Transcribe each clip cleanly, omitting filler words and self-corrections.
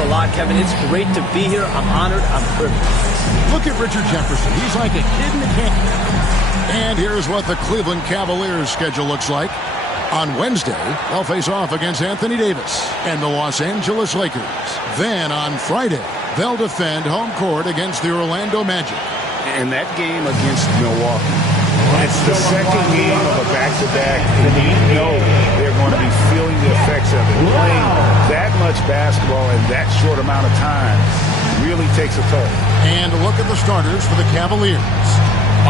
a lot, Kevin. It's great to be here. I'm honored. I'm privileged. Look at Richard Jefferson. He's like a kid in a candy. And here's what the Cleveland Cavaliers schedule looks like. On Wednesday, they'll face off against Anthony Davis and the Los Angeles Lakers. Then on Friday, they'll defend home court against the Orlando Magic. And that game against Milwaukee, it's the second game of a back-to-back, and you know they're going to be feeling the effects of it. Playing that much basketball in that short amount of time really takes a toll. And look at the starters for the Cavaliers.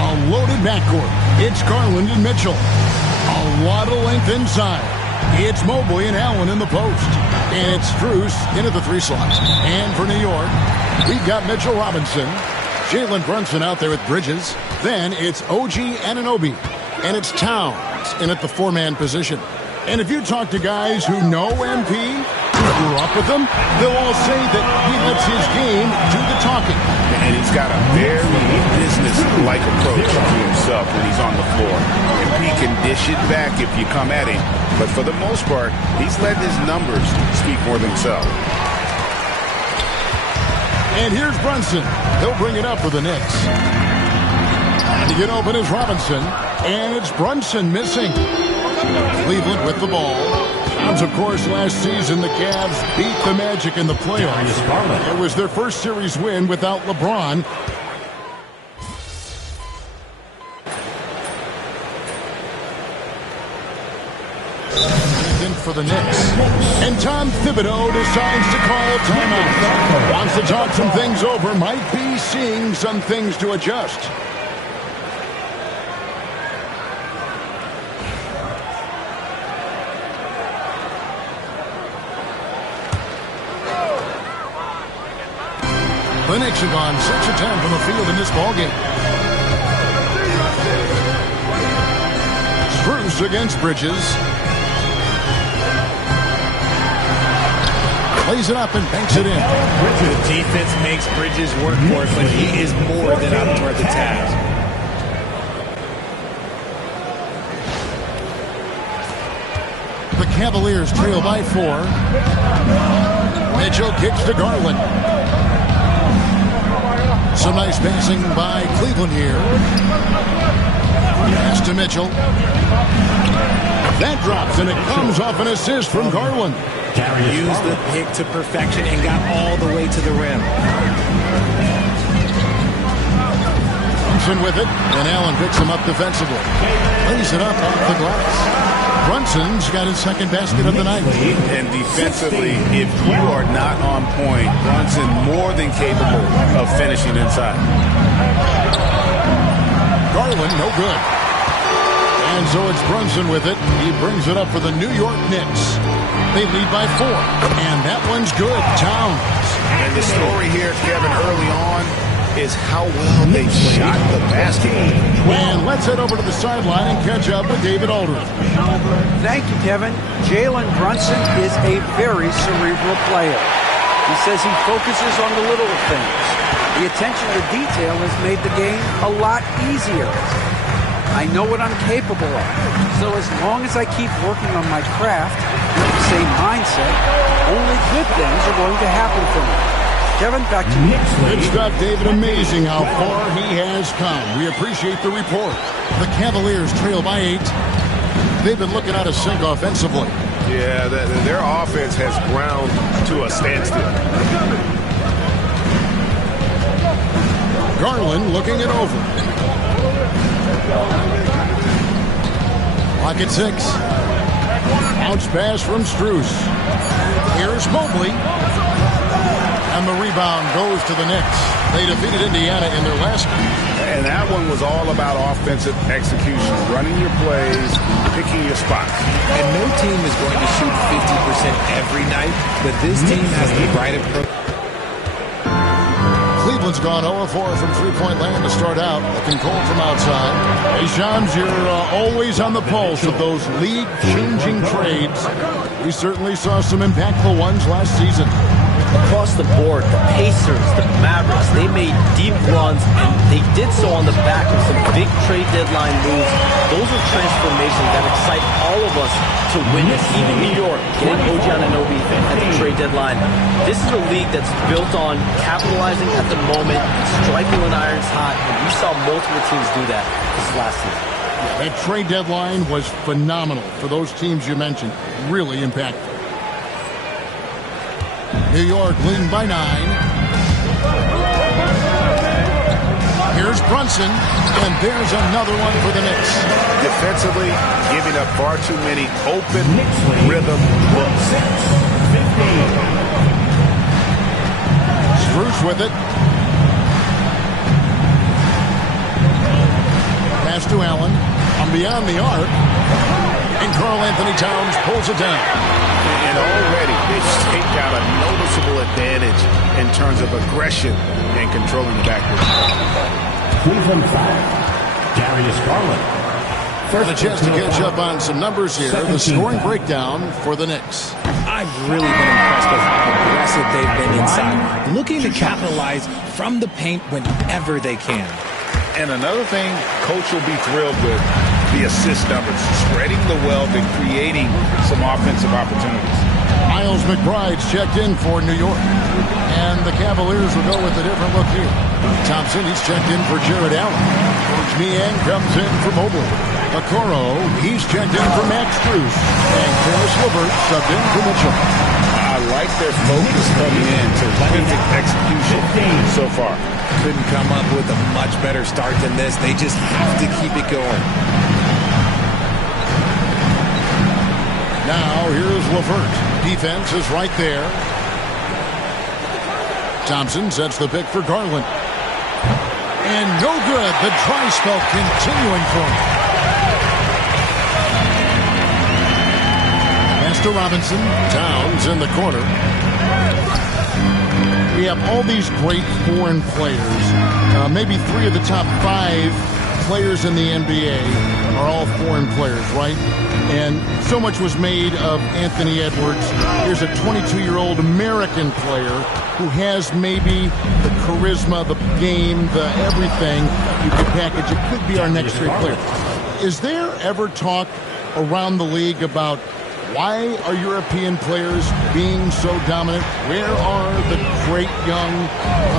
A loaded backcourt. It's Garland and Mitchell. A lot of length inside. It's Mobley and Allen in the post. And it's Zeriouz into the 3 slot. And for New York, we've got Mitchell Robinson, Jalen Brunson out there with Bridges. Then it's OG Anunoby. And it's Towns in at the 4-man position. And if you talk to guys who know MP, who grew up with him, they'll all say that he lets his game do the talking. And he's got a very business-like approach to himself when he's on the floor. MP can dish it back if you come at him. But for the most part, he's letting his numbers speak for themselves. And here's Brunson. He'll bring it up for the Knicks. And to get open is Robinson. And it's Brunson missing. Cleveland with the ball. Of course, last season the Cavs beat the Magic in the playoffs. It was their first series win without LeBron. For the Knicks. And Tom Thibodeau decides to call timeout. Wants to talk some things over. Might be seeing some things to adjust. The Knicks have gone 6 of 10 from the field in this ballgame. Zeriouz against Bridges. Plays it up and banks it in. The defense makes Bridges work for it, but he is more than up for the task. The Cavaliers trail by 4. Mitchell kicks to Garland. Some nice passing by Cleveland here. Pass to Mitchell. That drops, and it comes off an assist from Garland. Used the pick to perfection and got all the way to the rim. Brunson with it, and Allen picks him up defensively. Lays it up off the glass. Brunson's got his second basket of the night. And defensively, if you are not on point, Brunson more than capable of finishing inside. Garland, no good. And so it's Brunson with it. He brings it up for the New York Knicks. They lead by 4. And that one's good. Towns. And the story here, Kevin, early on is how well they shot the basketball. And let's head over to the sideline and catch up with David Aldridge. Thank you, Kevin. Jalen Brunson is a very cerebral player. He says he focuses on the little things. The attention to detail has made the game a lot easier. I know what I'm capable of. So as long as I keep working on my craft with the same mindset, only good things are going to happen for me. Kevin, back to you. Good stuff, David. Amazing how far he has come. We appreciate the report. The Cavaliers trail by 8. They've been looking out of sync offensively. Yeah, their offense has ground to a standstill. Garland looking it over. Clock at 6. Bounce pass from Zeriouz. Here's Mobley. And the rebound goes to the Knicks. They defeated Indiana in their last game. And that one was all about offensive execution, running your plays, picking your spots. And no team is going to shoot 50% every night, but this team has the right approach. Cleveland's gone 0-4 from three-point land to start out. Looking cold from outside. Hey, Shams, you're always on the pulse of those league-changing trades. We certainly saw some impactful ones last season. Across the board, the Pacers, the Mavericks, they made deep runs, and they did so on the back of some big trade deadline moves. Those are transformations that excite all of us to witness. Even New York, getting OG Anunoby at the trade deadline. This is a league that's built on capitalizing at the moment, striking when iron's hot, and we saw multiple teams do that this last season. That trade deadline was phenomenal for those teams you mentioned. Really impactful. New York leading by 9. Here's Brunson, and there's another one for the Knicks. Defensively, giving up far too many open rhythm looks. Zeriouz with it. Pass to Allen. On beyond the arc. And Karl Anthony Towns pulls it down. And already they've taken out a noticeable advantage in terms of aggression and controlling the backcourt. Cleveland foul. Darius Garland. First, a chance to catch up on some numbers here. The scoring breakdown for the Knicks. I've really been impressed with how aggressive they've been inside, looking to capitalize from the paint whenever they can. And another thing Coach will be thrilled with, the assist numbers, spreading the wealth and creating some offensive opportunities. Miles McBride's checked in for New York. And the Cavaliers will go with a different look here. Thompson, he's checked in for Jared Allen. Coach Meehan comes in for Mobley. Okoro, he's checked in for Max Strus. And Chris LeVert subbed in for Mitchell. I like their focus coming in to perfect execution so far. Couldn't come up with a much better start than this. They just have to keep it going. Now, here's LeVert. Defense is right there. Thompson sets the pick for Garland. And no good. The dry spell continuing for him. Pass to Robinson. Towns in the corner. We have all these great foreign players. Maybe 3 of the top 5 players in the NBA are all foreign players, right? And so much was made of Anthony Edwards. Here's a 22-year-old American player who has maybe the charisma, the game, the everything you could package. It could be our next great player. Is there ever talk around the league about why are European players being so dominant? Where are the great young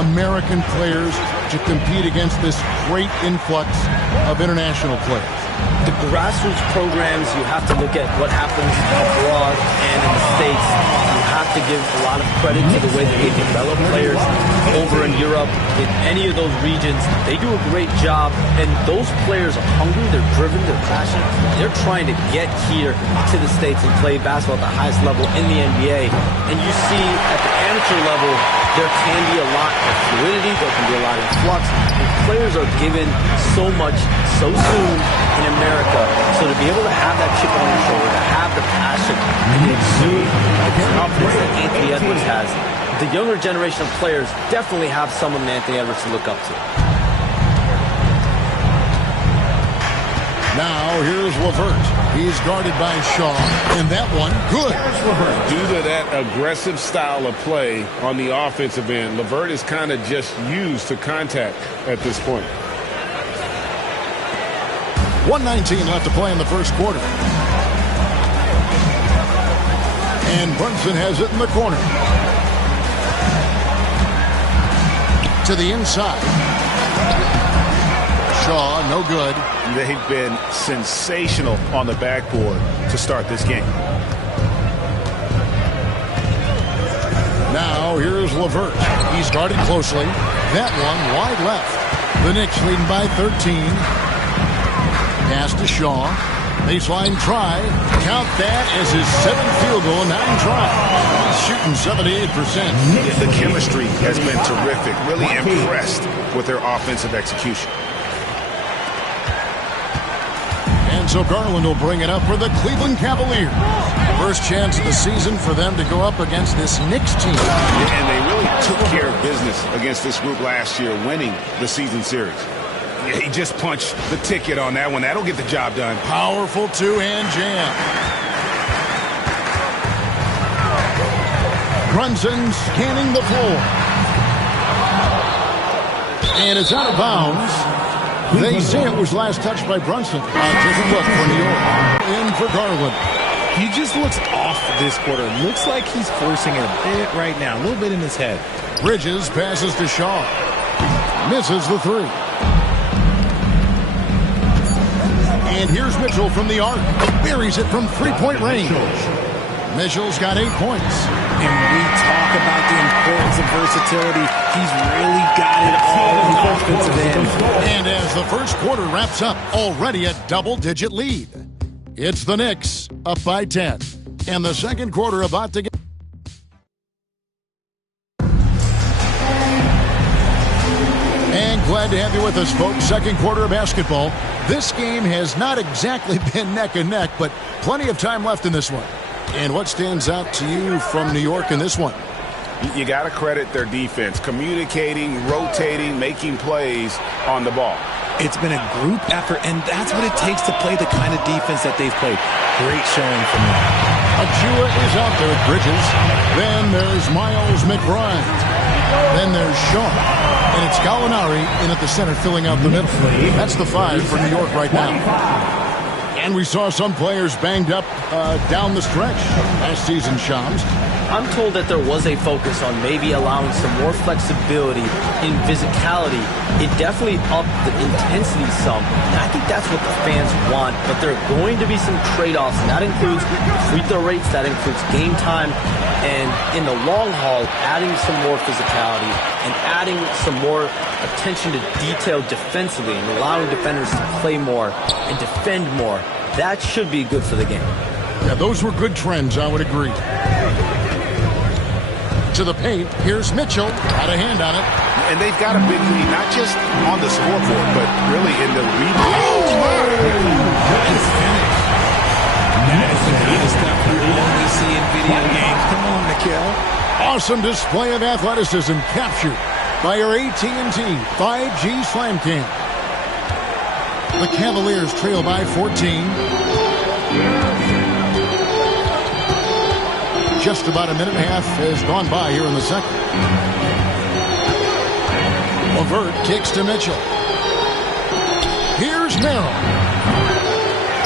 American players to compete against this great influx of international players? The grassroots programs, you have to look at what happens abroad and in the States. You have to give a lot of credit to the way that they develop players over in Europe. In any of those regions, they do a great job. And those players are hungry, they're driven, they're passionate. They're trying to get here to the States and play basketball at the highest level in the NBA. And you see at the amateur level, there can be a lot of fluidity, there can be a lot of flux. And players are given so much so soon in America. So to be able to have that chip on your shoulder, to have the passion and the exude the confidence that Anthony Edwards has, the younger generation of players definitely have someone Anthony Edwards to look up to. Now, here's LeVert. He's guarded by Shaw, and that one, good. Due to that aggressive style of play on the offensive end, LeVert is kind of just used to contact at this point. 1:19 left to play in the first quarter. And Brunson has it in the corner. To the inside. Shaw, no good. They've been sensational on the backboard to start this game. Now, here's LeVert. He's guarded closely. That one wide left. The Knicks leading by 13. Pass to Shaw. Baseline try. Count that as his 7th field goal, 9 tries. Shooting 78%. The chemistry has been terrific. Really impressed with their offensive execution. And so Garland will bring it up for the Cleveland Cavaliers. First chance of the season for them to go up against this Knicks team. And they really took care of business against this group last year, winning the season series. Yeah, he just punched the ticket on that one. That'll get the job done. Powerful two-hand jam. Brunson scanning the floor. And it's out of bounds. They say it was last touched by Brunson. Different look for New York. In for Garland. He just looks off this quarter. Looks like he's forcing it a bit right now. A little bit in his head. Bridges passes to Shaw. Misses the three. And here's Mitchell from the arc. Buries it from three-point range. Mitchell's got 8 points. And we talk about the importance of versatility. He's really got it all on the offensive end. And as the first quarter wraps up, already a double-digit lead. It's the Knicks up by 10. And the second quarter about to get... And glad to have you with us, folks. Second quarter of basketball. This game has not exactly been neck and neck, but plenty of time left in this one. And what stands out to you from New York in this one? You got to credit their defense. Communicating, rotating, making plays on the ball. It's been a group effort, and that's what it takes to play the kind of defense that they've played. Great showing from them. Achua is out there at Bridges. Then there's Miles McBride. Then there's Shaw. And it's Gallinari in at the center filling out the middle. That's the 5 for New York right now. And we saw some players banged up down the stretch last season, Shams. I'm told that there was a focus on maybe allowing some more flexibility in physicality. It definitely upped the intensity some, and I think that's what the fans want. But there are going to be some trade-offs, and that includes free throw rates, that includes game time, and in the long haul, adding some more physicality and adding some more attention to detail defensively and allowing defenders to play more and defend more. That should be good for the game. Yeah, those were good trends, I would agree. To the paint, here's Mitchell. Got a hand on it. And they've got a big lead, not just on the scoreboard, but really in the rebound. Nice finish. That is the kind of stuff you only see in video games. Come on, Mikal. Awesome display of athleticism captured by our AT&T 5G Slam Cam. The Cavaliers trail by 14. Just about a minute and a half has gone by here in the second. LeVert kicks to Mitchell. Here's Merrill.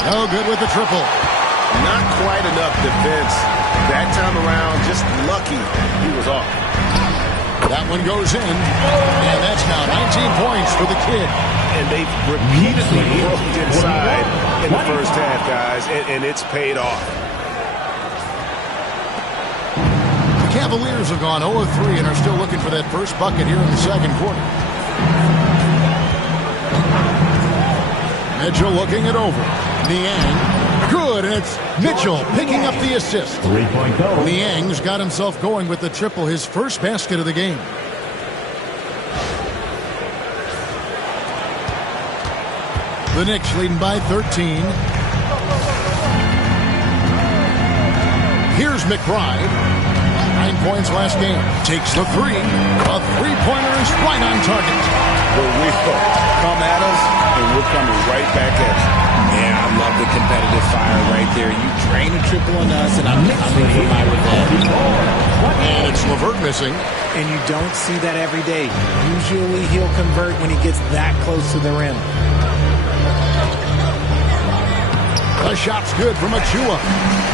No good with the triple. Not quite enough defense. That time around, just lucky he was off. That one goes in, and that's now 19 points for the kid. And they've repeatedly worked inside in the first half, guys, and it's paid off. Cavaliers have gone 0-3 and are still looking for that first bucket here in the second quarter. Mitchell looking it over. Niang, good, and it's Mitchell picking up the assist. 3-point goal. Niang's got himself going with the triple, his first basket of the game. The Knicks leading by 13. Here's McBride. 9 points last game. Takes the three. A three-pointer is right on target. Well, we come at us, and we're coming right back at you. Yeah, I love the competitive fire right there. You drain a triple on us, and I'm coming for my revenge. And it's LeVert missing. And you don't see that every day. Usually he'll convert when he gets that close to the rim. The shot's good from Achua.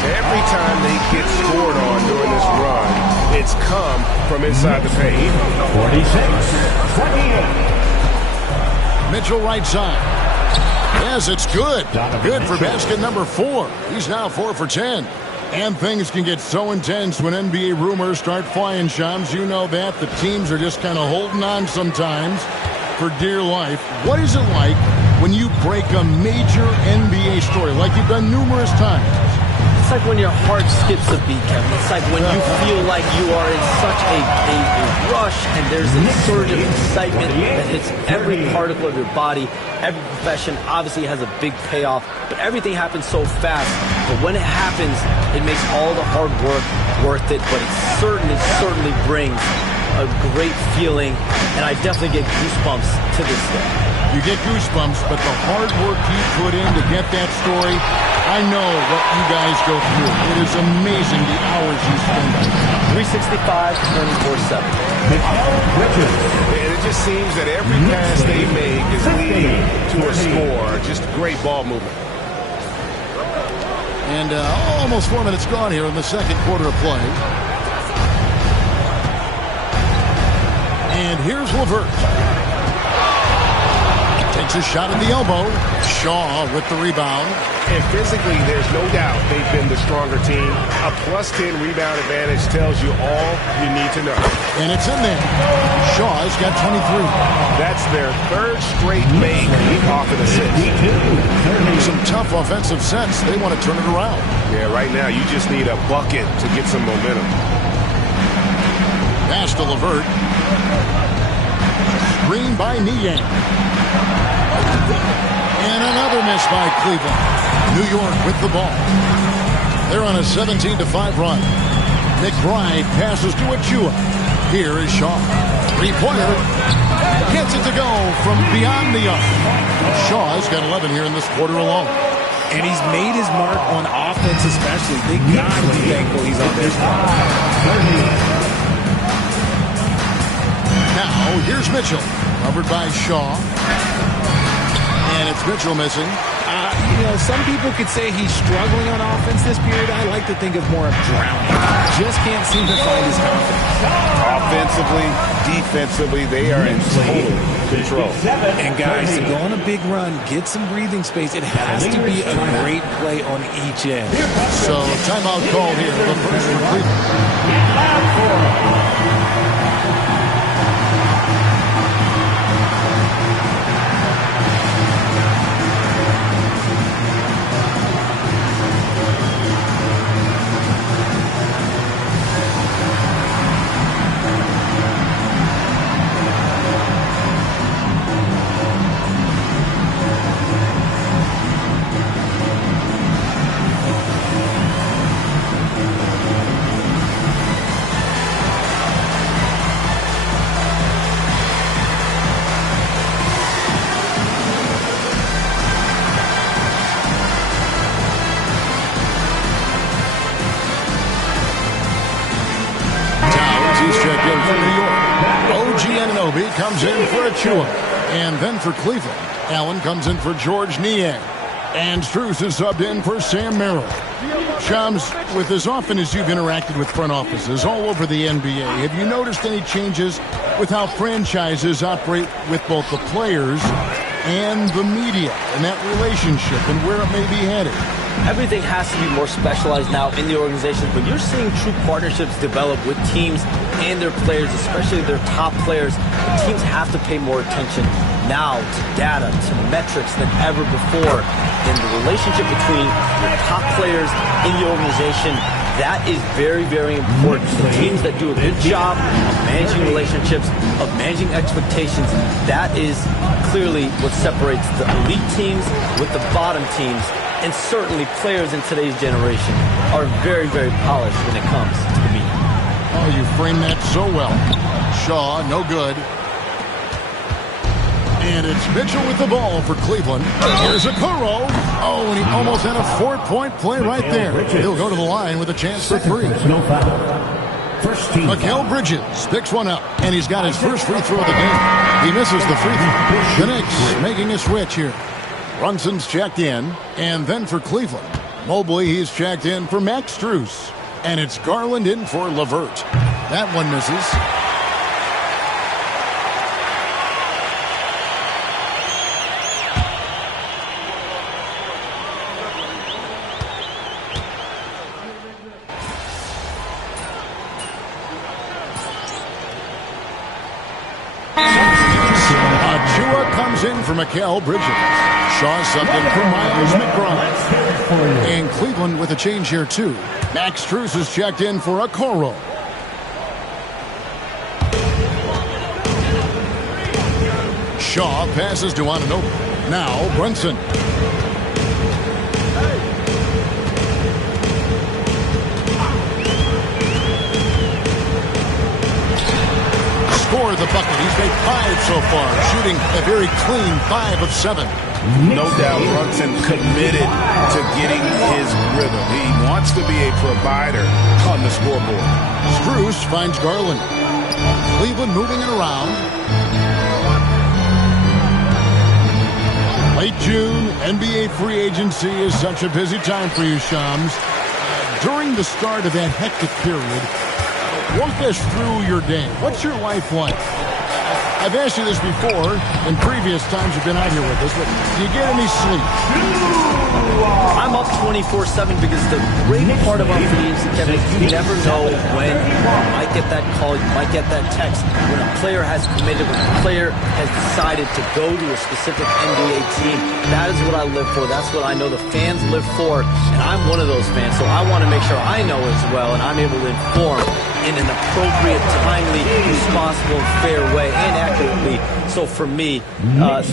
Every time they get scored on during this run, it's come from inside the paint. 46-28. Mitchell right side. Yes, it's good. Good for basket number 4. He's now 4 for 10. And things can get so intense when NBA rumors start flying, Shams. You know that. The teams are just kind of holding on sometimes for dear life. What is it like when you break a major NBA story like you've done numerous times? It's like when your heart skips a beat, Kevin. It's like when you feel like you are in such a rush and there's a surge of excitement that hits every particle of your body. Every profession obviously has a big payoff, but everything happens so fast. But when it happens, it makes all the hard work worth it, but it certainly brings a great feeling, and I definitely get goosebumps to this day. You get goosebumps, but the hard work he put in to get that story, I know what you guys go through. It is amazing the hours you spend on it. 365, 24/7. And it just seems that every pass they make is leading to a score. Just great ball movement. And almost 4 minutes gone here in the second quarter of play. And here's Levert. Takes a shot at the elbow. Shaw with the rebound. And physically, there's no doubt they've been the stronger team. A +10 rebound advantage tells you all you need to know. And it's in there. Shaw's got 23. That's their third straight make off an assist. Some tough offensive sets. They want to turn it around. Yeah, right now you just need a bucket to get some momentum. Pass to Levert. Screen by Niang. And another miss by Cleveland. New York with the ball. They're on a 17-5 run. McBride passes to Achua. Here is Shaw. Three-pointer. Gets it to go from beyond the arc. Shaw's got 11 here in this quarter alone. And he's made his mark on offense especially. They got to be thankful he's on this side. Now, here's Mitchell. Covered by Shaw. And it's Mitchell missing. You know, some people could say he's struggling on offense this period. I like to think of more of drowning. Just can't seem to find his confidence. Offensively, defensively, they are in total control. And guys, to go on a big run, get some breathing space, it has to be a great play on each end. So, timeout called here. The first for Cleveland. Comes in for Achua. And then for Cleveland, Allen comes in for George Niang. And Zeriouz is subbed in for Sam Merrill. Shams, with as often as you've interacted with front offices all over the NBA, have you noticed any changes with how franchises operate with both the players and the media and that relationship and where it may be headed? Everything has to be more specialized now in the organization, but you're seeing true partnerships develop with teams and their players, especially their top players. The teams have to pay more attention now to data, to metrics than ever before. And the relationship between your top players in the organization, that is very, very important. The teams that do a good job of managing relationships, of managing expectations, that is clearly what separates the elite teams with the bottom teams. And certainly players in today's generation are very, very polished when it comes to the media. Oh, you framed that so well. Shaw, no good. And it's Mitchell with the ball for Cleveland. Here's Okoro. Oh, and he almost had a 4-point play right there. He'll go to the line with a chance for three. Mikal Bridges picks one up, and he's got his first free throw of the game. He misses the free throw. The Knicks making a switch here. Brunson's checked in, and then for Cleveland, Mobley, he's checked in for Max Strus. And it's Garland in for Levert. That one misses. Achua comes in for Mikal Bridges. Shaw subbed in for Miles McBride. And Cleveland with a change here, too. Max Strus is checked in for Okoro. Shaw passes to Anunoby. Now Brunson. for the bucket. He's made 5 so far, shooting a very clean 5 of 7. No doubt Brunson committed to getting his rhythm. He wants to be a provider on the scoreboard. Zeriouz finds Garland. Cleveland moving it around. Late June, NBA free agency is such a busy time for you, Shams. During the start of that hectic period, walk us through your day. What's your life like? I've asked you this before in previous times you've been out here with us, but do you get any sleep? I'm up 24/7 because the great part about free agency, Kevin, is you never know when you might get that call, you might get that text when a player has committed, when a player has decided to go to a specific NBA team. That is what I live for. That's what I know the fans live for, and I'm one of those fans, so I want to make sure I know as well, and I'm able to inform in an appropriate, timely, responsible, fair way, and accurately. So for me,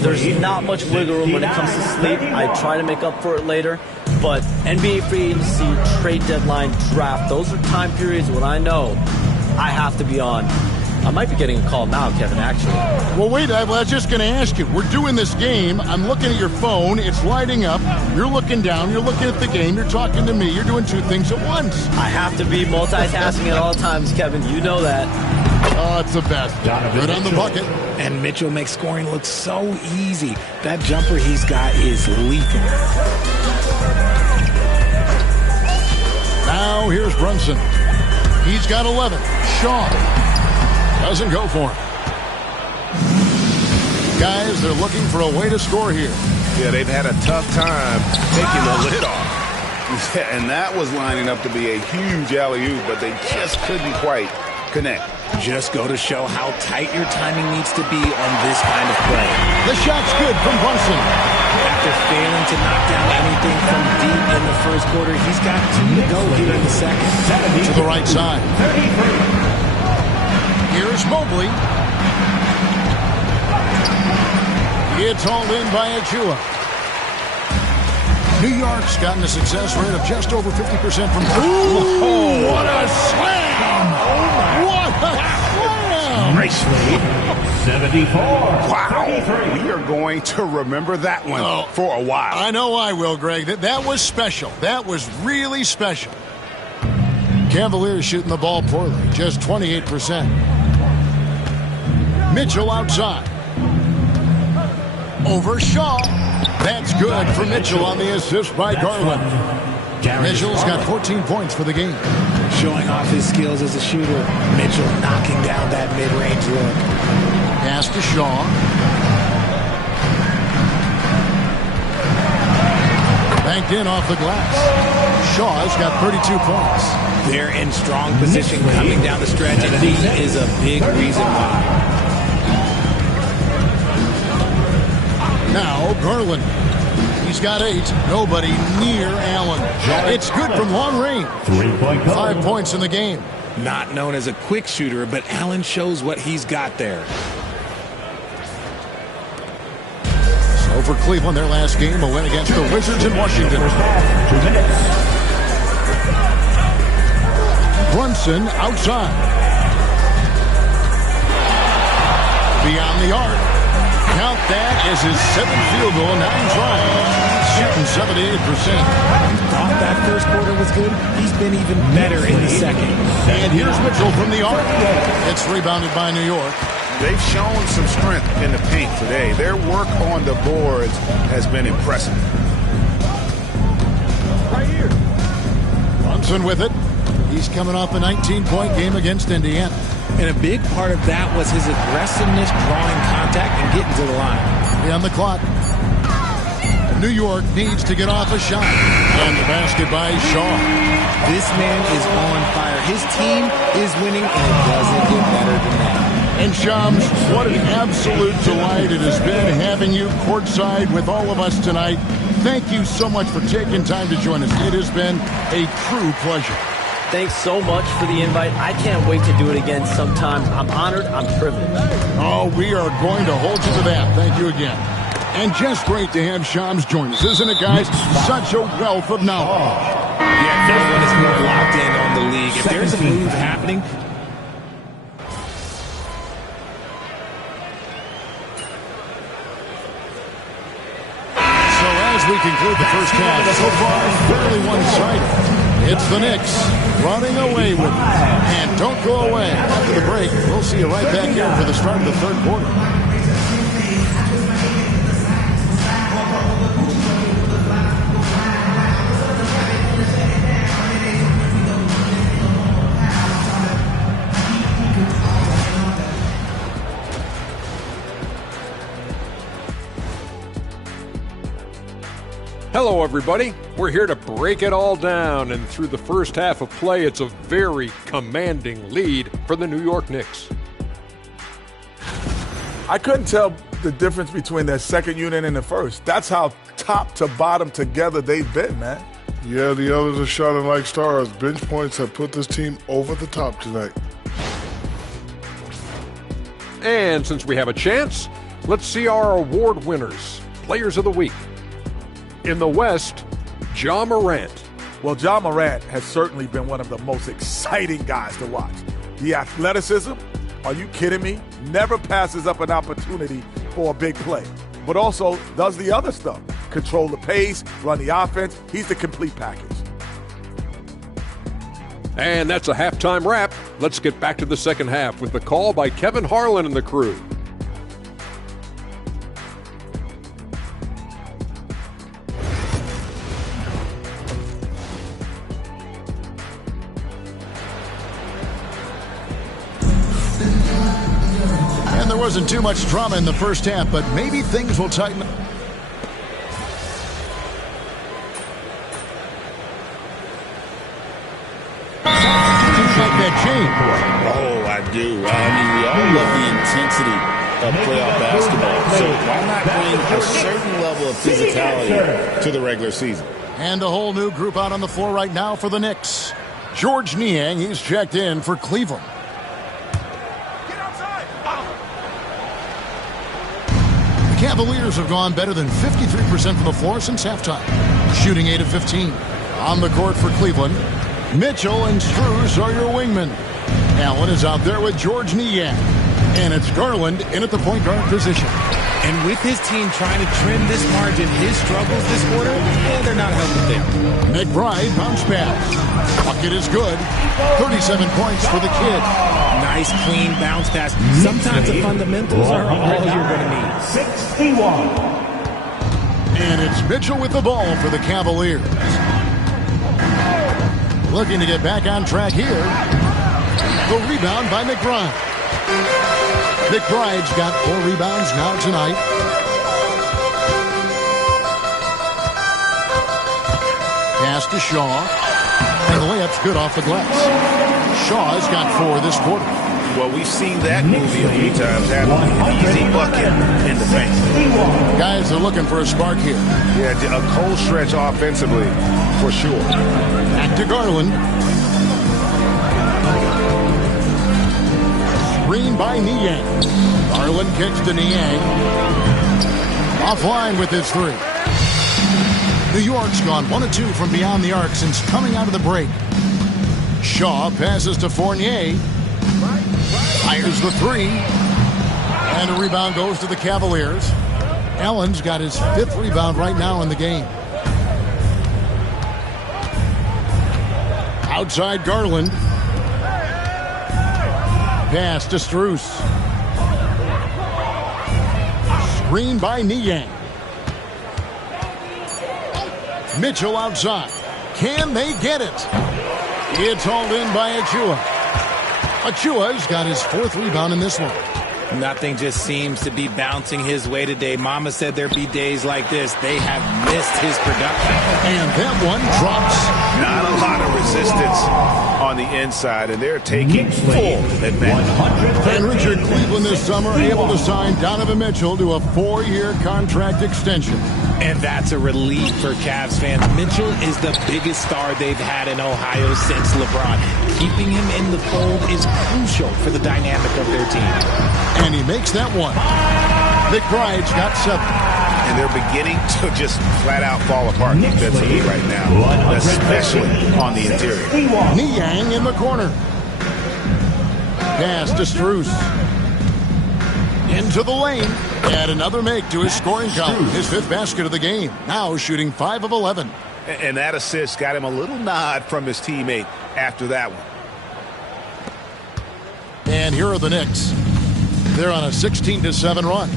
there's not much wiggle room when it comes to sleep. I try to make up for it later. But NBA free agency, trade deadline, draft, those are time periods when I know I have to be on. I might be getting a call now, Kevin, actually. Well, wait, I was just going to ask you. We're doing this game. I'm looking at your phone. It's lighting up. You're looking down. You're looking at the game. You're talking to me. You're doing 2 things at once. I have to be multitasking at all times, Kevin. You know that. Oh, it's the best. Good on the bucket. And Mitchell makes scoring look so easy. That jumper he's got is lethal. Now here's Brunson. He's got 11. Shaw doesn't go for him. Guys, they're looking for a way to score here. Yeah, they've had a tough time taking the lid off. And that was lining up to be a huge alley-oop, but they just couldn't quite connect. Just go to show how tight your timing needs to be on this kind of play. The shot's good from Brunson. After failing to knock down anything from deep in the first quarter, he's got 2 to go here in the second. To the right side. Here's Mobley. It's hauled in by Achua. New York's gotten a success rate of just over 50% from... Ooh, what a slam! What a slam! Gracefully. 74. Wow. 33. We are going to remember that one for a while. I know I will, Greg. That was special. That was really special. Cavaliers shooting the ball poorly, just 28%. Mitchell outside. Over Shaw. That's good for Mitchell on the assist by Garland. Mitchell's got 14 points for the game. Showing off his skills as a shooter. Mitchell knocking down that mid-range look. Pass to Shaw. Banked in off the glass. Shaw's got 32 points. They're in strong position coming down the stretch, and he is a big reason why. Now Garland. He's got 8. Nobody near Allen. It's good from long range. 3-point goal. 5 points in the game. Not known as a quick shooter, but Allen shows what he's got there. So for Cleveland, their last game, a win against the Wizards in Washington. 2 minutes. Brunson outside. Beyond the arc. Count that as his 7th field goal, 9 tries. Shooting 78%. Thought that first quarter was good. He's been even better in the second. And here's Mitchell from the arc. It's rebounded by New York. They've shown some strength in the paint today. Their work on the boards has been impressive. Right here. Brunson with it. He's coming off a 19-point game against Indiana. And a big part of that was his aggressiveness, drawing contact, and getting to the line. On the clock. New York needs to get off a shot. And the basket by Shaw. This man is on fire. His team is winning, and it doesn't get better than that. And Shams, what an absolute delight it has been having you courtside with all of us tonight. Thank you so much for taking time to join us. It has been a true pleasure. Thanks so much for the invite. I can't wait to do it again sometime. I'm honored. I'm privileged. Oh, we are going to hold you to that. Thank you again. And just great to have Shams join us, isn't it, guys? Such a wealth of knowledge. Yeah, no one is more locked in on the league. If there's a move happening, we conclude the first half, so far fairly one-sided. It's the Knicks running away with it. And don't go away. After the break, we'll see you right back here for the start of the third quarter. Hello, everybody. We're here to break it all down, and through the first half of play, it's a very commanding lead for the New York Knicks. I couldn't tell the difference between their second unit and the first. That's how top to bottom together they've been, man. Yeah, the others are shining like stars. Bench points have put this team over the top tonight. And since we have a chance, let's see our award winners, Players of the Week. In the West, Ja Morant. Well, Ja Morant has certainly been one of the most exciting guys to watch. The athleticism, are you kidding me? Never passes up an opportunity for a big play, but also does the other stuff. Control the pace, run the offense. He's the complete package. And that's a halftime wrap. Let's get back to the second half with the call by Kevin Harlan and the crew. And there wasn't too much drama in the first half, but maybe things will tighten up. That change. Oh, I do. I mean, we all love the intensity of playoff basketball. So why not bring a certain level of physicality to the regular season? And a whole new group out on the floor right now for the Knicks. George Niang, he's checked in for Cleveland. The Cavaliers have gone better than 53% from the floor since halftime, shooting 8 of 15. On the court for Cleveland, Mitchell and Zeriouz are your wingmen. Allen is out there with George Niang. And it's Garland in at the point guard position. And with his team trying to trim this margin, his struggles this quarter, they're not helping there. McBride bounce pass. Bucket is good. 37 points for the kid. Nice, clean bounce pass. Sometimes the fundamentals are all you're going to need. 61. And it's Mitchell with the ball for the Cavaliers. Looking to get back on track here. The rebound by McBride. McBride's got 4 rebounds now tonight. Pass to Shaw. And the layup's good off the glass. Shaw's got 4 this quarter. Well, we've seen that movie a few times happen. An easy bucket in the paint. Guys are looking for a spark here. Yeah, a cold stretch offensively, for sure. Back to Garland. Screen by Niang. Garland kicks to Niang. Offline with his 3. New York's gone 1 of 2 from beyond the arc since coming out of the break. Shaw passes to Fournier. Fires the 3. And a rebound goes to the Cavaliers. Allen's got his 5th rebound right now in the game. Outside Garland. Pass to Zeriouz. Screen by Niang. Mitchell outside. Can they get it? It's hauled in by Achua. Achua's got his 4th rebound in this one. Nothing just seems to be bouncing his way today. Mama said there'd be days like this. They have missed his production. And that one drops. Not a lot of resistance on the inside, and they're taking full advantage. And Richard, Cleveland this summer able to sign Donovan Mitchell to a 4-year contract extension. And that's a relief for Cavs fans. Mitchell is the biggest star they've had in Ohio since LeBron. Keeping him in the fold is crucial for the dynamic of their team. And he makes that one. McBride's got 7. And they're beginning to just flat out fall apart defensively right now, especially on the interior. Niang in the corner. Pass to Zeriouz. Into the lane. Add another make to his scoring count. His 5th basket of the game. Now shooting 5 of 11. And that assist got him a little nod from his teammate after that one. And here are the Knicks. They're on a 16-7 run.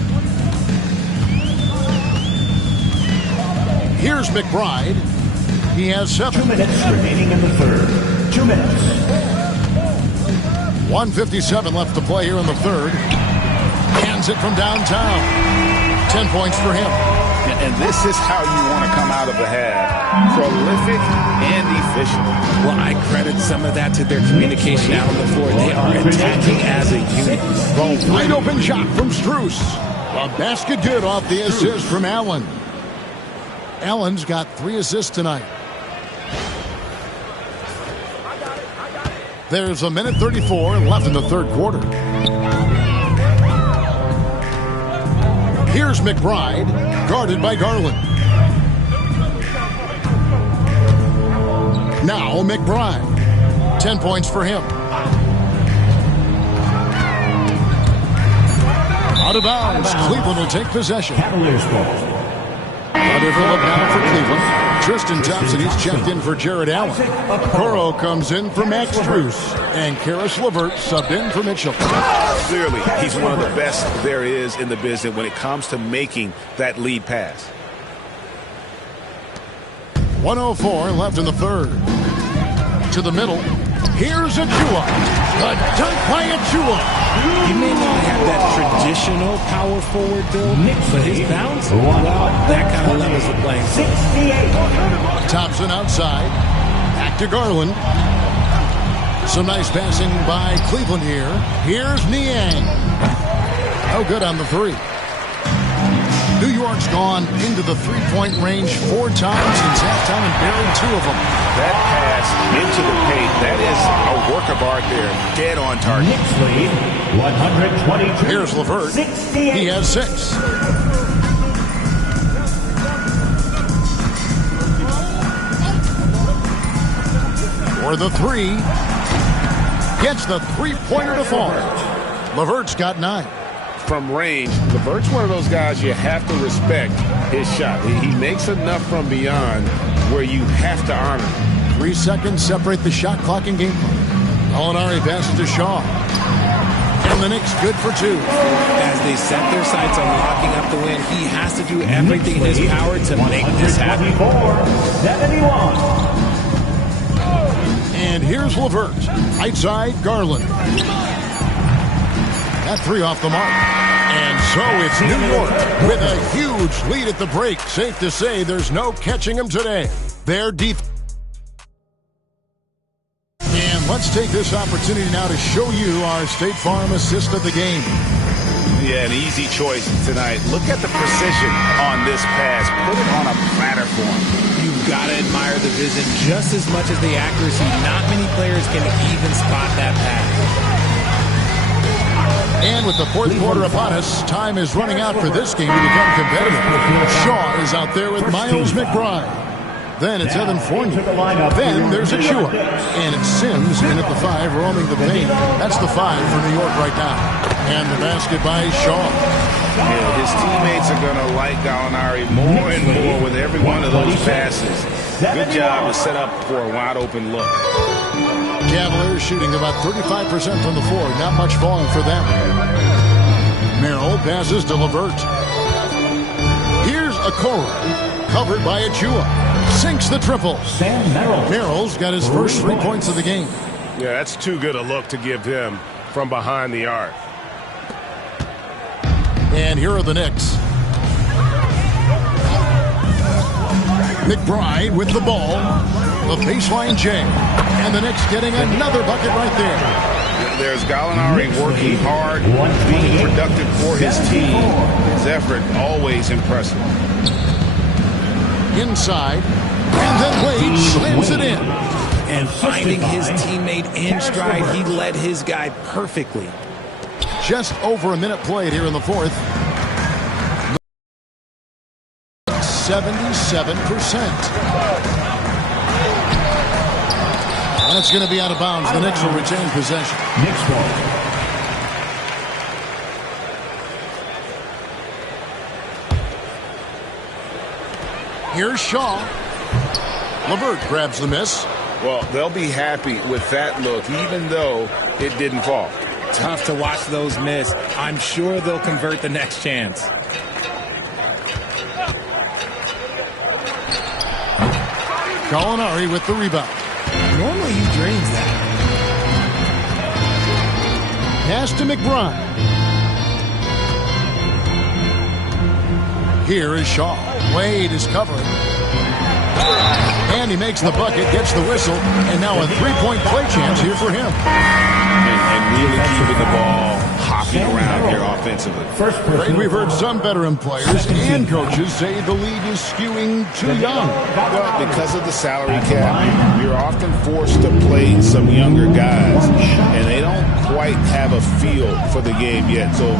Here's McBride. He has 7. 2 minutes remaining in the third. 2 minutes. 1:57 left to play here in the third. Hands it from downtown. 10 points for him. And this is how you want to come out of the half. Prolific and efficient. Well, I credit some of that to their communication out on the floor. They are attacking as a unit. Wide open shot from Zeriouz. A basket good off the assist from Allen. Allen's got 3 assists tonight. There's 1:34 left in the third quarter. Here's McBride, guarded by Garland. Now McBride. 10 points for him. Out of bounds. Cleveland will take possession. Cavaliers ball. A different look now for Cleveland. Tristan Thompson, he's checked in for Jared Allen. Coro comes in for Max Strus. And Karis LeVert subbed in for Mitchell. Clearly, he's one of the best there is in the business when it comes to making that lead pass. 1:04 left in the third. To the middle. Here's Achua. The dunk by Achua. He may not have that traditional power forward build, but his bounce, well, that kind of levels the playing field. Thompson outside. Back to Garland. Some nice passing by Cleveland here. Here's Niang. No good on the 3. New York's gone into the 3-point range 4 times since halftime and buried 2 of them. That pass into the paint, that is a work of art there. Dead on target. Knicks lead 122. Here's LeVert. He has 6. For the 3. Gets the 3-pointer to fall. LeVert's got 9. From range, LeVert's one of those guys you have to respect his shot. He makes enough from beyond where you have to honor. 3 seconds separate the shot clock and game clock. Gallinari passes to Shaw. And the Knicks good for 2. As they set their sights on locking up the win, he has to do everything in his power to make this happen. 71. And here's LeVert. Right side, Garland. That 3 off the mark. And so it's New York with a huge lead at the break. Safe to say there's no catching them today. Their defense. And let's take this opportunity now to show you our State Farm assist of the game. Yeah, an easy choice tonight. Look at the precision on this pass. Put it on a platter for him. You've got to admire the vision just as much as the accuracy. Not many players can even spot that pass. And with the fourth quarter upon us, time is running out for this game to become competitive. Shaw is out there with Miles McBride. Then it's Evan Fournier. Then there's Achua. And it's Sims in at the 5, roaming the paint. That's the 5 for New York right now. And the basket by Shaw. Yeah, his teammates are going to like Gallinari more and more with every one of those passes. Good job to set up for a wide open look. Cavaliers shooting about 35% from the floor. Not much falling for them. Merrill passes to LeVert. Here's Okoro. Covered by Achua. Sinks the triple. Sam Merrill. Merrill's got his first 3 points of the game. Yeah, that's too good a look to give him from behind the arc. And here are the Knicks. McBride with the ball. The baseline J. And the Knicks getting another bucket right there. There's Gallinari working hard, being productive for his team. His effort always impressive. Inside. And then Wade slams it in. And finding his teammate in stride, he led his guy perfectly. Just over a minute played here in the fourth. 77%. That's going to be out of bounds. The Knicks will retain possession. Knicks ball. Here's Shaw. LeVert grabs the miss. Well, they'll be happy with that look, even though it didn't fall. Tough to watch those miss. I'm sure they'll convert the next chance. Gallinari with the rebound. Normally he drains that. Pass to McBride. Here is Shaw. Wade is covering. And he makes the bucket, gets the whistle, and now a three-point play chance here for him. And really keeping the ball hopping around here offensively. Greg, we've heard some veteran players and coaches say the league is skewing too young. Well, because of the salary cap, you're often forced to play some younger guys, and they don't quite have a feel for the game yet. So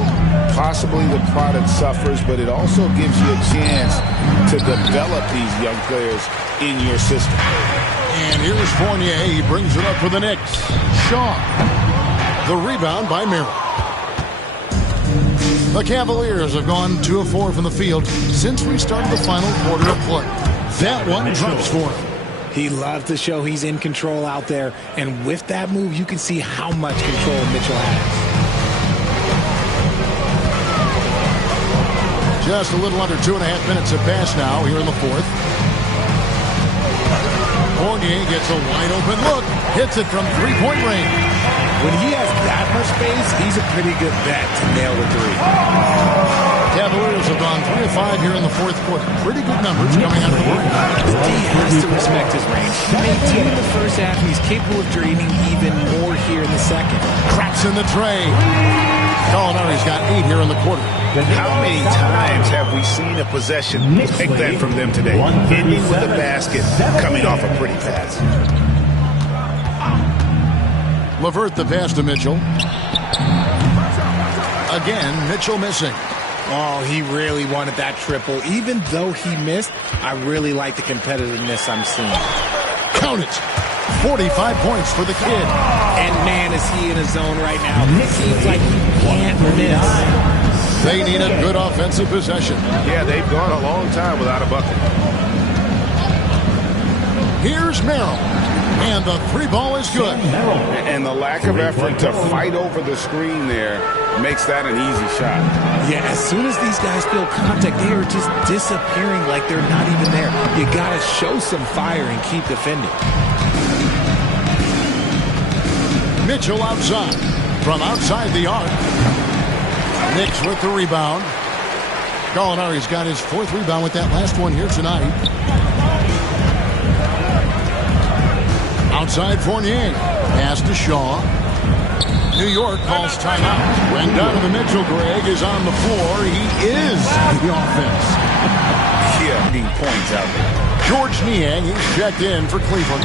possibly the product suffers, but it also gives you a chance to develop these young players in your system. And here's Fournier. He brings it up for the Knicks. Shaw. The rebound by Merrill. The Cavaliers have gone 2 of 4 from the field since we started the final quarter of play. That one drops for him. He loves to show he's in control out there, and with that move, you can see how much control Mitchell has. Just a little under 2.5 minutes have passed now here in the fourth. Fournier gets a wide-open look. Hits it from three-point range. When he has that much space, he's a pretty good bet to nail the three. Cavaliers have gone 3 of 5 here in the fourth quarter. Pretty good numbers coming out of the break. He has to respect his range. He made 10 in the first half, and he's capable of draining even more here in the second. Cracks in the tray. Gallinari's got 8 here in the quarter. How many times have we seen a possession like that from them today? Ending with a basket, coming off a pretty pass. LeVert the pass to Mitchell. Again, Mitchell missing. Oh, he really wanted that triple. Even though he missed, I really like the competitiveness I'm seeing. Count it. 45 points for the kid. And man, is he in a zone right now. It seems like he can't miss. They need a good offensive possession. Yeah, they've gone a long time without a bucket. Here's Merrill. And the three ball is good. And the lack of effort to fight over the screen there makes that an easy shot. Yeah, as soon as these guys feel contact, they are just disappearing like they're not even there. You got to show some fire and keep defending. Mitchell outside. From outside the arc. Knicks with the rebound. Gallinari's got his 4th rebound with that last one here tonight. Outside Fournier. Pass to Shaw. New York calls timeout. When Donovan Mitchell, Greg, is on the floor, he is the offense. Yeah, need points out there. George Niang, he's checked in for Cleveland.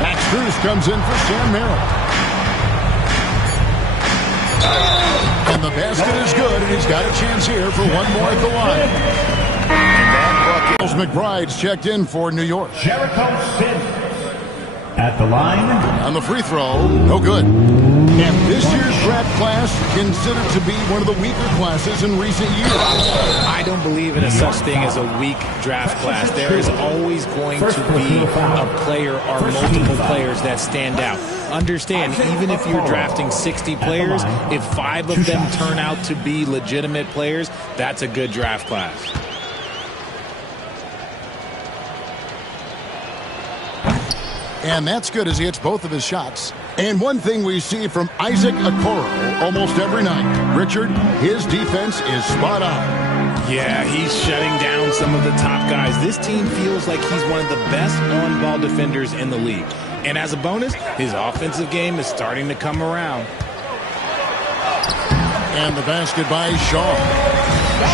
Max Strus comes in for Sam Merrill. And the basket is good, and he's got a chance here for one more at the line. And that bucket. McBride's checked in for New York. Jericho Smith at the line. On the free throw, no good. And this year's draft class considered to be one of the weaker classes in recent years. I don't believe in a such thing as a weak draft class. There is always going to be a player or multiple players that stand out. Understand, even if you're drafting 60 players, if 5 of them turn out to be legitimate players, that's a good draft class. And that's good as he hits both of his shots. And one thing we see from Isaac Okoro almost every night, Richard, his defense is spot on. Yeah, he's shutting down some of the top guys. This team feels like he's one of the best on-ball defenders in the league. And as a bonus, his offensive game is starting to come around. And the basket by Shaw.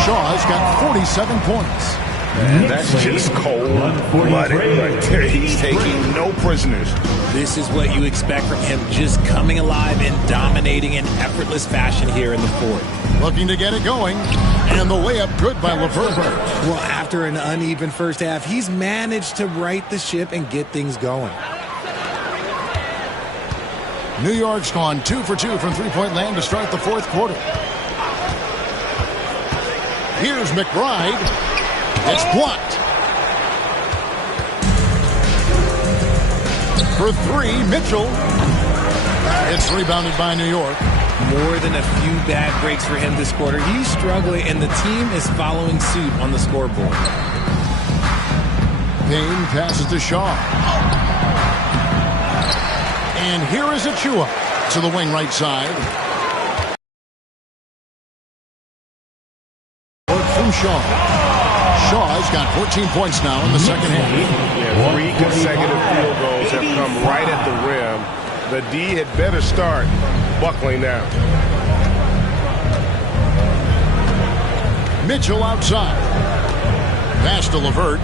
Shaw's got 47 points. And that's just cold-blooded right there. He's taking no prisoners. This is what you expect from him, just coming alive and dominating in effortless fashion here in the fourth. Looking to get it going. And the layup good by LeVert. Well, after an uneven first half, he's managed to right the ship and get things going. New York's gone 2 for 2 from three-point land to start the fourth quarter. Here's McBride. It's blocked. For three, Mitchell. It's rebounded by New York. More than a few bad breaks for him this quarter. He's struggling, and the team is following suit on the scoreboard. Payne passes to Shaw. And here is Achua to the wing right side. From Shaw. Shaw's got 14 points now in the second half. Yeah, 3 consecutive field goals have come right at the rim. The D had better start buckling down. Mitchell outside. Pass to LeVert.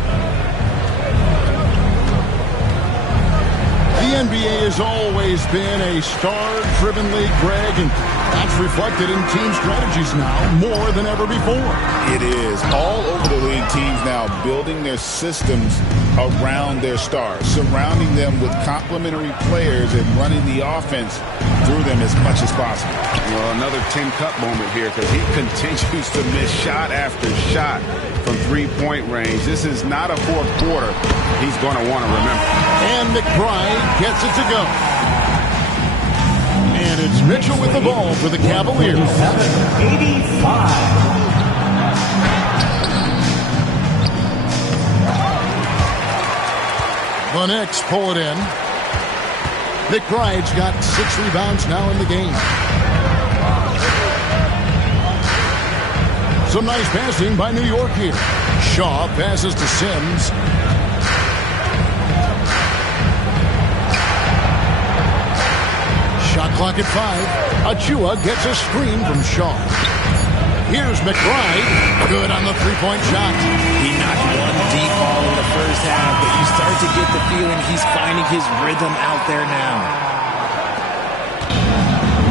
The NBA has always been a star-driven league, Greg, and that's reflected in team strategies now more than ever before. It is. All over the league, teams now building their systems around their stars, surrounding them with complementary players and running the offense through them as much as possible. Well, another 10-cup moment here because he continues to miss shot after shot from three-point range. This is not a fourth quarter he's going to want to remember. And McBride gets it to go. And it's Mitchell with the ball for the Cavaliers. 85. The Knicks pull it in. McBride's got 6 rebounds now in the game. Some nice passing by New York here. Shaw passes to Sims. Shot clock at 5. Achua gets a screen from Shaw. Here's McBride. Good on the three-point shot. He knocked one deep ball in the first half, but you start to get the feeling he's finding his rhythm out there now.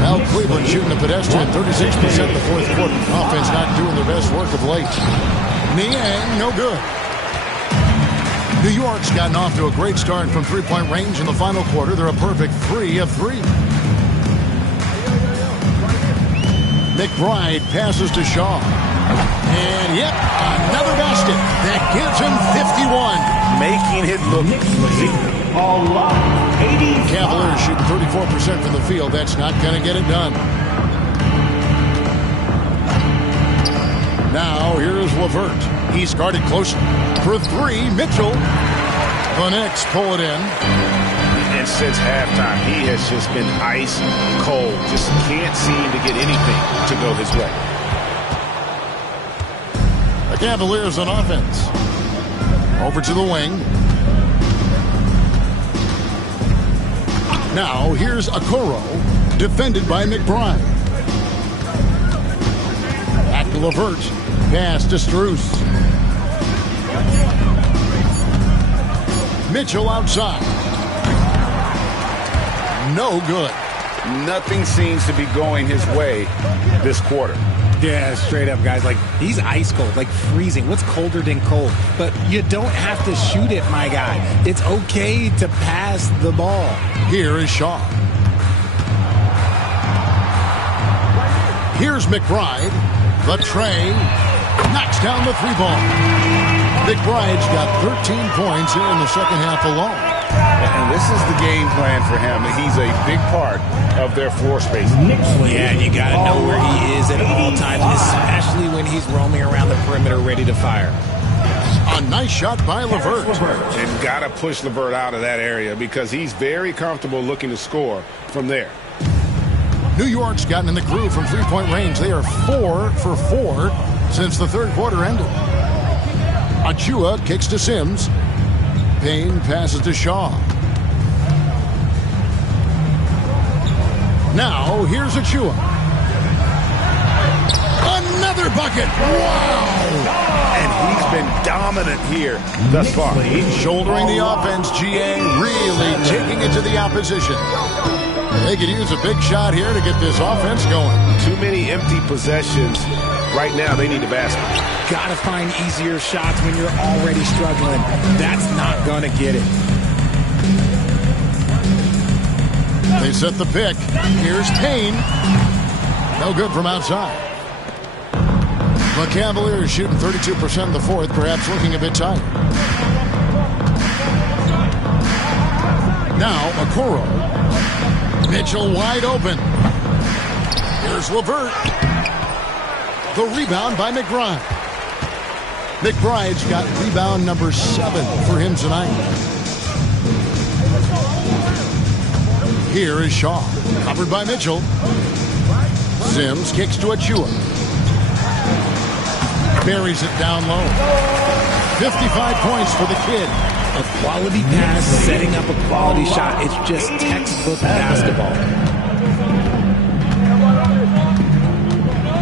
Now Cleveland shooting a pedestrian 36% in the fourth quarter. Offense not doing their best work of late. Niang, no good. New York's gotten off to a great start from three-point range in the final quarter. They're a perfect 3 of 3. McBride passes to Shaw. And, yep, another basket. That gives him 51. Making it look easy. Cavaliers shooting 34% from the field. That's not going to get it done. Now, here's LeVert. He's guarded closely. For 3, Mitchell. The Knicks pull it in. And since halftime, he has just been ice cold. Just can't seem to get anything to go his way. The Cavaliers on offense. Over to the wing. Now, here's Okoro, defended by McBride. Back to LeVert. Pass to Zeriouz. Mitchell outside. No good. Nothing seems to be going his way this quarter. Yeah, straight up, guys. Like, he's ice cold, like freezing. What's colder than cold? But you don't have to shoot it, my guy. It's okay to pass the ball. Here is Shaw. Here's McBride. The tray. Knocks down the 3-ball. McBride's got 13 points here in the second half alone. And this is the game plan for him. He's a big part of their floor space. Yeah, and you got to know where he is at all times, especially when he's roaming around the perimeter ready to fire. A nice shot by LeVert. And got to push LeVert out of that area because he's very comfortable looking to score from there. New York's gotten in the groove from three-point range. They are 4 for 4 since the third quarter ended. Achua kicks to Sims. Payne passes to Shaw. Now, here's Achua. Another bucket. Wow. And he's been dominant here thus far. Shouldering the offense, GA, really taking it to the opposition. They could use a big shot here to get this offense going. Too many empty possessions. Right now, they need a basket. Got to find easier shots when you're already struggling. That's not going to get it. They set the pick. Here's Payne. No good from outside. The Cavaliers shooting 32% in the fourth, perhaps looking a bit tired. Now, Okoro. Mitchell wide open. Here's LeVert. The rebound by McBride. McBride's got rebound number 7 for him tonight. Here is Shaw. Covered by Mitchell. Sims kicks to Achua. Buries it down low. 55 points for the kid. A quality pass, setting up a quality shot. It's just textbook basketball.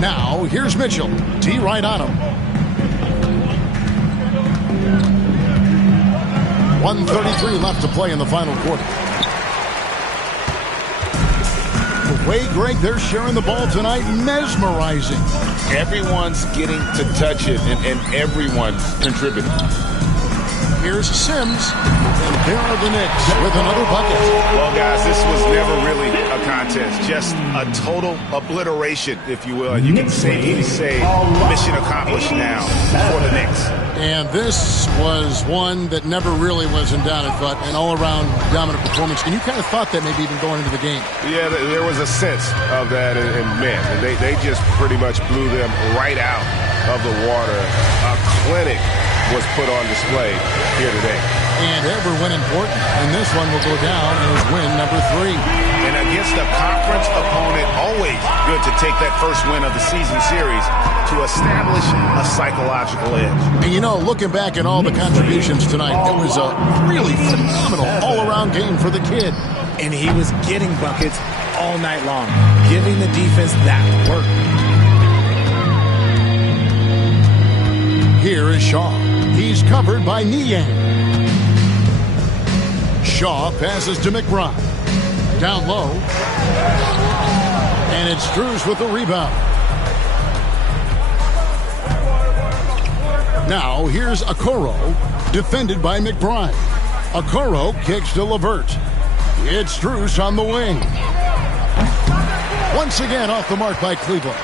Now, here's Mitchell. T right on him. 1:33 left to play in the final quarter. The way, Greg, they're sharing the ball tonight, mesmerizing. Everyone's getting to touch it, and everyone's contributing. Here's Sims, and there are the Knicks with another bucket. Well, guys, this was never really a contest. Just a total obliteration, if you will. And you can safely say mission accomplished now for the Knicks. And this was one that never really was in doubt, I thought, an all-around dominant performance. And you kind of thought that maybe even going into the game. Yeah, there was a sense of that, and man, they just pretty much blew them right out of the water. A clinic was put on display here today. And every win important, and this one will go down as win number 3. And against a conference opponent, always good to take that first win of the season series to establish a psychological edge. And you know, looking back at all the contributions tonight, it was a really phenomenal all-around game for the kid. And he was getting buckets all night long, giving the defense that work. Here is Shaw. He's covered by Niang. Shaw passes to McBride. Down low. And it's Zeriouz with the rebound. Now here's Okoro, defended by McBride. Okoro kicks to LeVert. It's Zeriouz on the wing. Once again off the mark by Cleveland.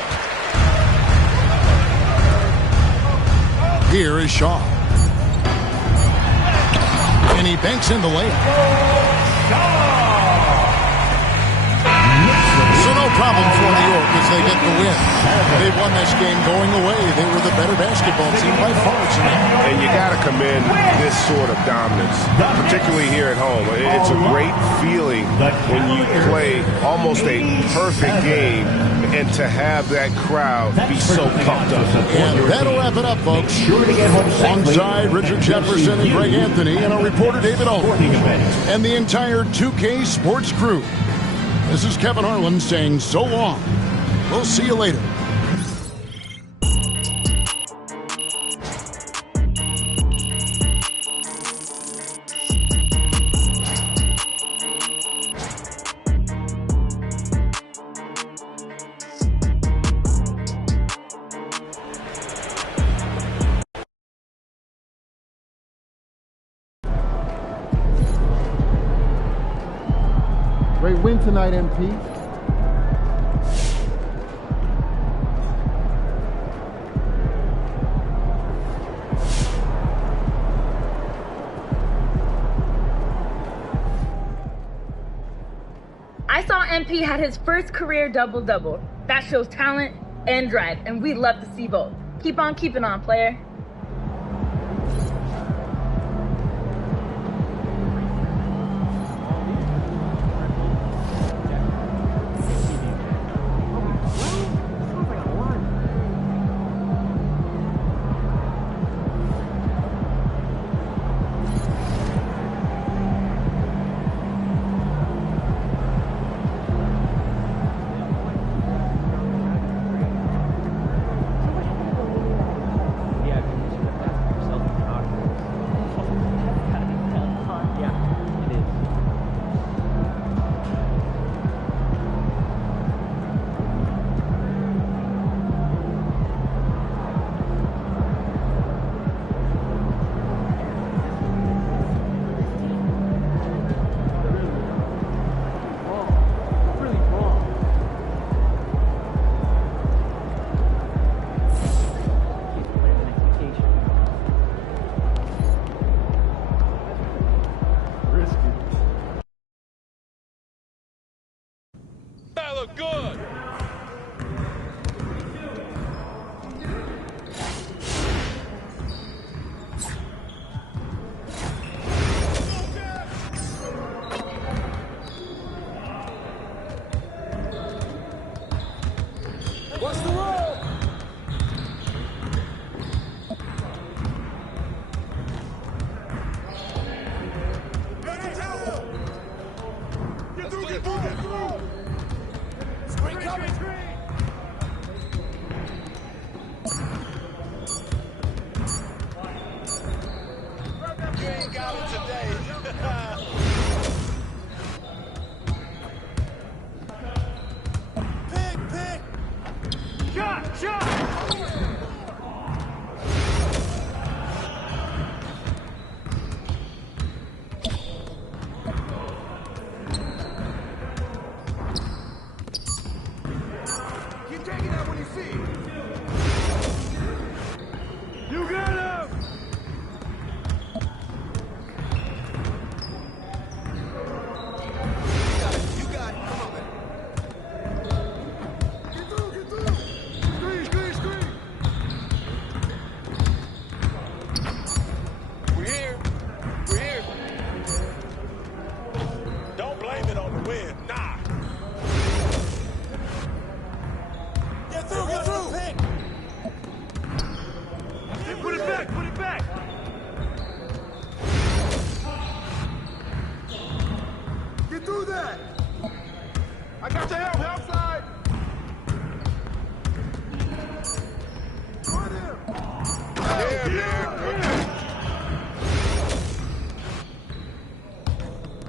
Here is Shaw. And he banks in the layup. So no problem for New York as they get the win. They won this game going away. They were the better basketball team by far tonight. And you got to commend this sort of dominance, particularly here at home. It's a great feeling when you play almost a perfect game and to have that crowd be so pumped up. And that'll wrap it up, folks. Alongside Richard Jefferson and Greg Anthony and our reporter David Owen and the entire 2K Sports crew. This is Kevin Harlan saying so long. We'll see you later. Great win tonight, MP. I saw MP had his first career double-double. That shows talent and drive, and we'd love to see both. Keep on keeping on, player.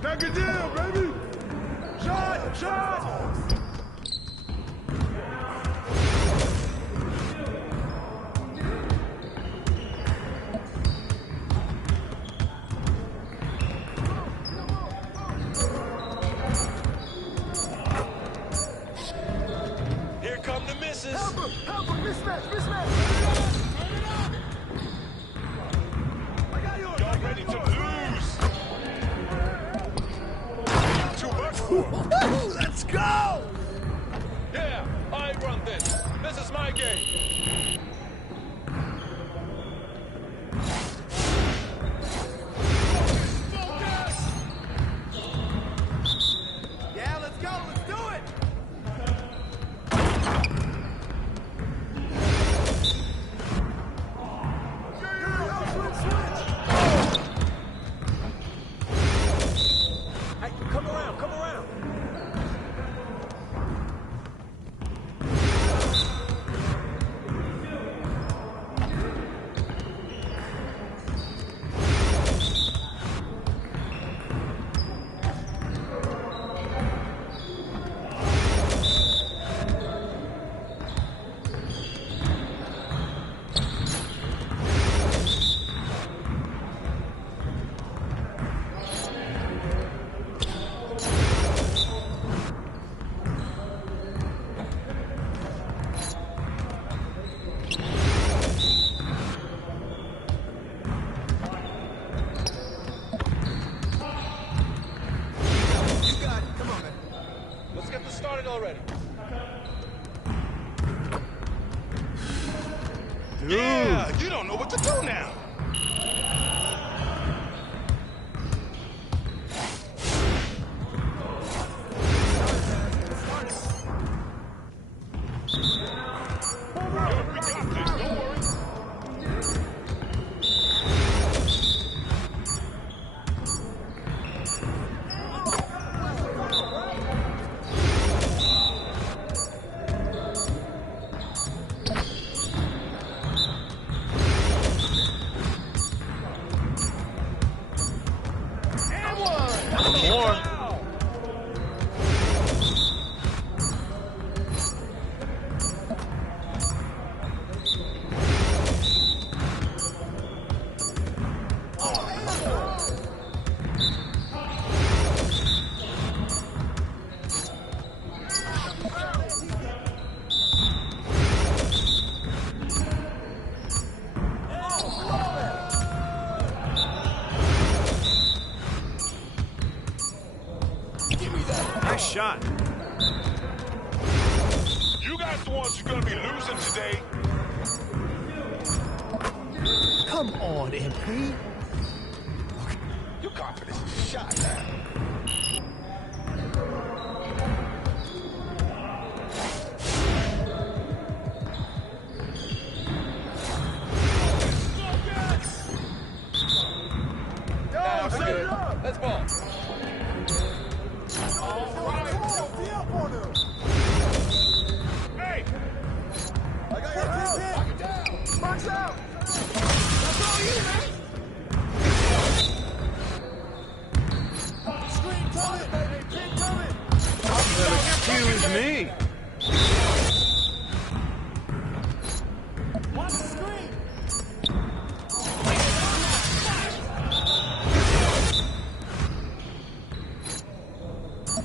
Knock it down, baby! Shot! Here come the misses. Help him! Mismatch! Y'all ready to lose? Let's go! Yeah, I run this. This is my game. Yeah, let's go! Let's do it! Hey, come around. Let's get this started already. Dude. Yeah, you don't know what to do now. Nice shot. You guys the ones who are going to be losing today. Come on, MP. Your confidence is shot now. Let's ball. Hey! I got your hit. Lock it down. Box out. That's all you, man. Screen coming, baby. Pin coming. Excuse me. Watch the screen.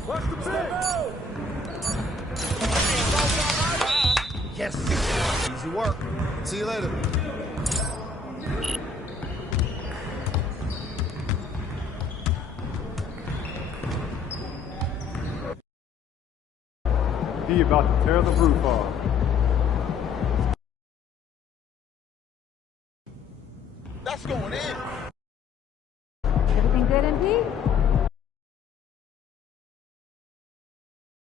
Watch the pin. Yes. Easy work. See you later. He about to tear the roof off. That's going in. Everything good, MP?